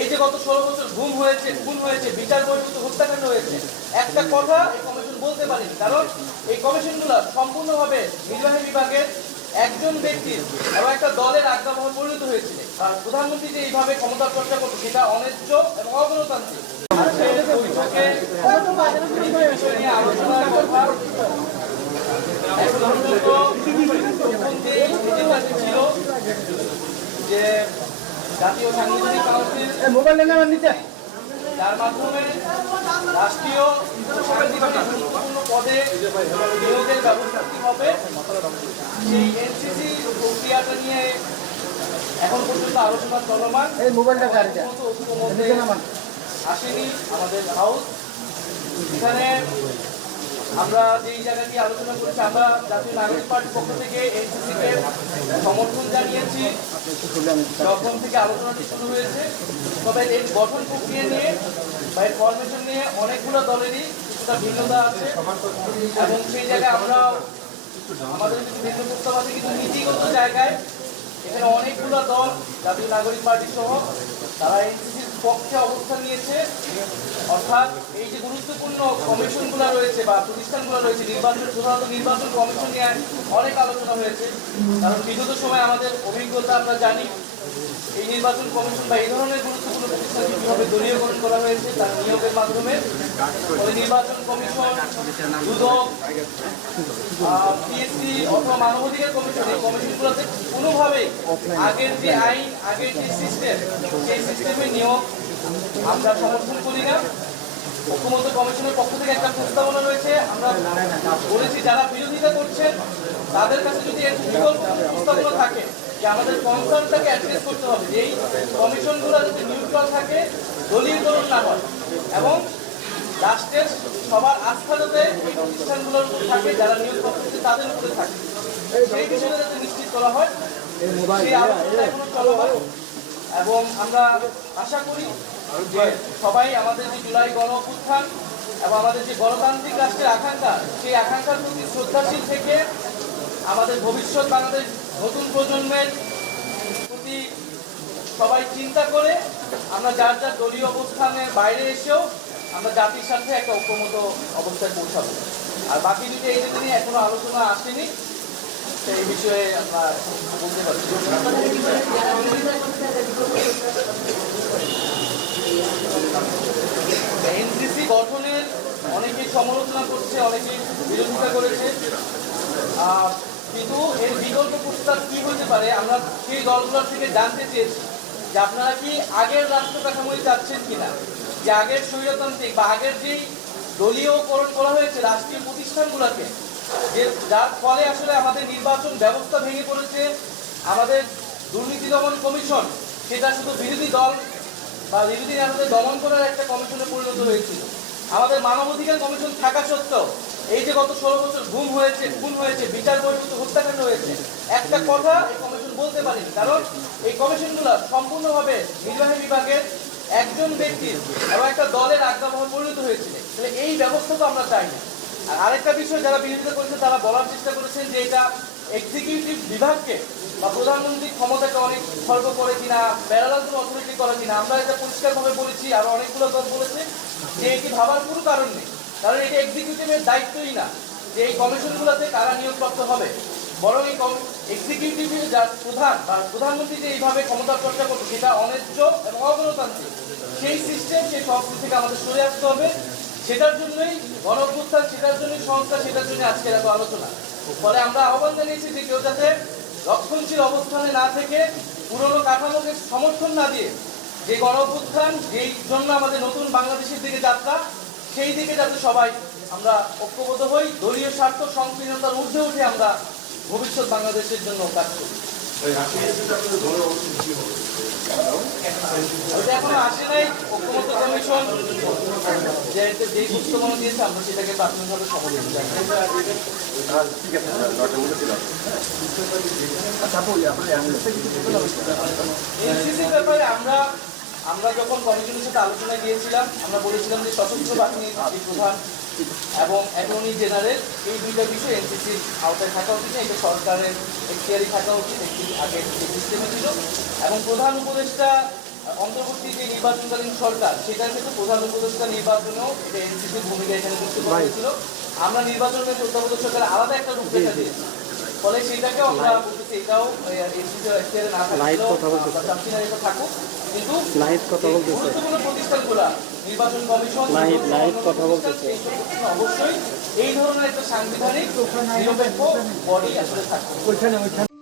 এই যে গত 16 বছর গুম হয়েছে, খুন হয়েছে, বিচার বহির্ভূত হত্যাকাণ্ড হয়েছে, একটা কথা এই কমিশন বলতে পারেনি। কারণ এই কমিশনগুলো সম্পূর্ণভাবে নির্বাহী বিভাগের একজন ব্যক্তির এবং একটা দলের আজ্ঞাবহে পরিণত হয়েছিল। আর প্রধানমন্ত্রী যে এইভাবে ক্ষমতা চর্চা করতো সেটা অন্যায্য এবং অগণতান্ত্রিক। আলোচনার কথা ছিল যে জাতীয় সাংবিধানিক কাউন্সিল যার মাধ্যমে রাষ্ট্রীয় গুরুত্বপূর্ণ পদে নিয়োগের ব্যবস্থা কি হবে, সেই এনসিসি প্রক্রিয়াটা নিয়ে এখন পর্যন্ত আলোচনা চলমান। আসেনি আমাদের হাউস। এখানে আমরা যেই জায়গাটি আলোচনা করছি, আমরা জাতীয় নাগরিক পার্টির পক্ষ থেকে এনসিসিকে সমর্থন জানিয়েছি যখন থেকে আলোচনাটি শুরু হয়েছে। তবে এর গঠন প্রক্রিয়া নিয়ে বা এর ফরমেশন নিয়ে অনেকগুলো দলেরই কিছুটা ভিন্নতা আছে এবং সেই জায়গায় আমরা আমাদের ভিন্ন প্রস্তাব আছে, কিন্তু নীতিগত জায়গায় এখানে অনেকগুলো দল জাতীয় নাগরিক পার্টি সহ তারা এনসিসির পক্ষে অবস্থান নিয়েছে। অর্থাৎ এই যে গুরুত্বপূর্ণ কমিশনগুলো রয়েছে বা প্রতিষ্ঠানগুলো রয়েছে, সাধারণত নির্বাচন কমিশন নিয়ে অনেক আলোচনা হয়েছে। কারণ বিগত সময় আমাদের অভিজ্ঞতা আমরা জানি এই নির্বাচন কমিশন বা এই ধরনের গুরুত্বপূর্ণ প্রতিষ্ঠানকে কিভাবে দলীয়করণ করা হয়েছে তার নিয়োগের মাধ্যমে। নির্বাচন কমিশন, দুদক, পিএসসি অথবা মানবাধিকার কমিশন, এই কমিশনগুলোতে কোনোভাবেই আগের যে আইন, আগের যে সিস্টেম, সেই সিস্টেমে নিয়োগ আমরা সমর্থন করি না। ঐক্যমত্য কমিশনের পক্ষ থেকে একটা প্রস্তাবনা রয়েছে। আমরা বলেছি যারা বিরোধিতা করছেন তাদের কাছে যদি এর বিকল্প প্রস্তাবনা থাকে যে আমাদের কনসার্নটাকে অ্যাড্রেস করতে হবে, যে এই কমিশনগুলো যাতে নিউট্রাল থাকে, দলীয়করণ না হয় এবং রাষ্ট্রের সবার আস্থা যাতে এই প্রতিষ্ঠানগুলোর উপর থাকে, যারা নিয়োগ করছে তাদের উপরে থাকে, সেই বিষয়টা যাতে নিশ্চিত করা হয়। সেই আলোচনা এখনো চলমান এবং আমরা আশা করি যে সবাই আমাদের যে জুলাই গণ অভ্যুত্থান এবং আমাদের যে গণতান্ত্রিক রাষ্ট্রের আকাঙ্ক্ষা, সেই আকাঙ্ক্ষার প্রতি শ্রদ্ধাশীল থেকে আমাদের ভবিষ্যৎ বাংলাদেশ নতুন প্রজন্মের প্রতি সবাই চিন্তা করে আমরা যার যার দলীয় অবস্থানের বাইরে এসেও আমরা জাতির সাথে একটা ঐক্যমত অবস্থায় পৌঁছাবো। আর বাকি দুটো এই জন্য নিয়ে এখনো আলোচনা আসেনি, সেই বিষয়ে আমরা বলতে পারছি। এনসিসি গঠনের অনেকেই সমালোচনা করছে, অনেকেই বিরোধিতা করেছে, কিন্তু এর বিকল্প প্রস্তাব কি হতে পারে আমরা সেই দলগুলোর থেকে জানতে চেয়েছি যে আপনারা কি আগের রাষ্ট্র কাঠামোয় যাচ্ছেন কিনা, যে আগের স্বৈরতান্ত্রিক বা আগের যেই দলীয়করণ করা হয়েছে রাষ্ট্রীয় প্রতিষ্ঠানগুলোকে, যে যার ফলে আসলে আমাদের নির্বাচন ব্যবস্থা ভেঙে পড়েছে। আমাদের দুর্নীতি দমন কমিশন সেটা শুধু বিরোধী দল বা বিরোধী নেতাদের দমন করার একটা কমিশনে পরিণত হয়েছিল। আমাদের মানবাধিকার কমিশন থাকা সত্ত্বেও এই যে গত 16 বছর গুম হয়েছে, খুন হয়েছে, বিচার বহির্ভূত হত্যাকাণ্ড হয়েছে, একটা কথা এই কমিশন বলতে পারেনি। কারণ এই কমিশনগুলো সম্পূর্ণভাবে নির্বাহী বিভাগের একজন ব্যক্তির এবং একটা দলের আজ্ঞাবহে পরিণত হয়েছিল। তাহলে এই ব্যবস্থা তো আমরা চাই না। আর আরেকটা বিষয় যারা বিরোধিতা করেছে তারা বলার চেষ্টা করেছেন যে এটা এক্সিকিউটিভ বিভাগকে বা প্রধানমন্ত্রীর ক্ষমতাকে অনেক খর্ব করে কিনা, প্যারালাল কোনো অথরিটি করে কিনা। আমরা এটা পরিষ্কারভাবে বলেছি, আর অনেকগুলো দল বলেছে যে এটি ভাবার কোনো কারণ নেই। কারণ এটা এক্সিকিউটিভের দায়িত্বই না যে এই কমিশনগুলোতে কারা নিয়োগপ্রাপ্ত হবে, বরং এই এক্সিকিউটিভের যার প্রধান বা প্রধানমন্ত্রী যে এইভাবে ক্ষমতা চর্চা করতো সেটা অন্যায্য এবং অগণতান্ত্রিক। সেই সিস্টেম, সেই সংস্কৃতি থেকে আমাদের সরে আসতে হবে। সেটার জন্যই গণ অভ্যুত্থান, সেটার জন্যই সংস্কার, সেটার জন্য আজকের এত আলোচনা। ফলে আমরা আহ্বান জানিয়েছি যে কেউ যাতে রক্ষণশীল অবস্থানে না থেকে পুরনো কাঠামোকে সমর্থন না দিয়ে যে গণ অভ্যুত্থান, যেই জন্য আমাদের নতুন বাংলাদেশের দিকে যাত্রা, সেই দিকে যাতে সবাই আমরা ঐক্যবদ্ধ হই, দলীয় স্বার্থ সংকীর্ণতার ঊর্ধ্বে উঠে আমরা ভবিষ্যৎ বাংলাদেশের জন্য কাজ করি। এখনো আসে নাই ঐক্যমত্য কমিশন যে প্রস্তাবনা দিয়েছে, আমরা সেটাকে প্রাথমিকভাবে সমর্থন জানাই। এনসিসির ব্যাপারে আমরা যখন কমিশনের সাথে আলোচনায় গিয়েছিলাম, আমরা বলেছিলাম যে সশস্ত্র বাহিনীর প্রধান এবং অ্যাটর্নি জেনারেল এই দুইটা বিষয় এনসিসির আওতায় থাকা উচিত না, এটা সরকারের এখতিয়ারি থাকা উচিত, একটি আগে সিস্টেমে ছিল। এবং প্রধান উপদেষ্টা অন্তর্বর্তী যে নির্বাচনকালীন সরকার সেটার কিন্তু প্রধান উপদেষ্টা নির্বাচনেও এনসিপির ভূমিকা এখানে যুক্ত করা হয়েছিল। আমরা নির্বাচনের তত্ত্বাবধায়ক সরকার আলাদা একটা রূপরেখা দিয়েছি, ফলে সেটাকেও আমরা বলতেছি এটাও এনসিপির না থাকলেও থাকুক, কিন্তু গুরুত্বপূর্ণ প্রতিষ্ঠানগুলো নির্বাচন কমিশন অবশ্যই এই ধরনের একটা সাংবিধানিক নিরপেক্ষ বডি আসলে থাকবে।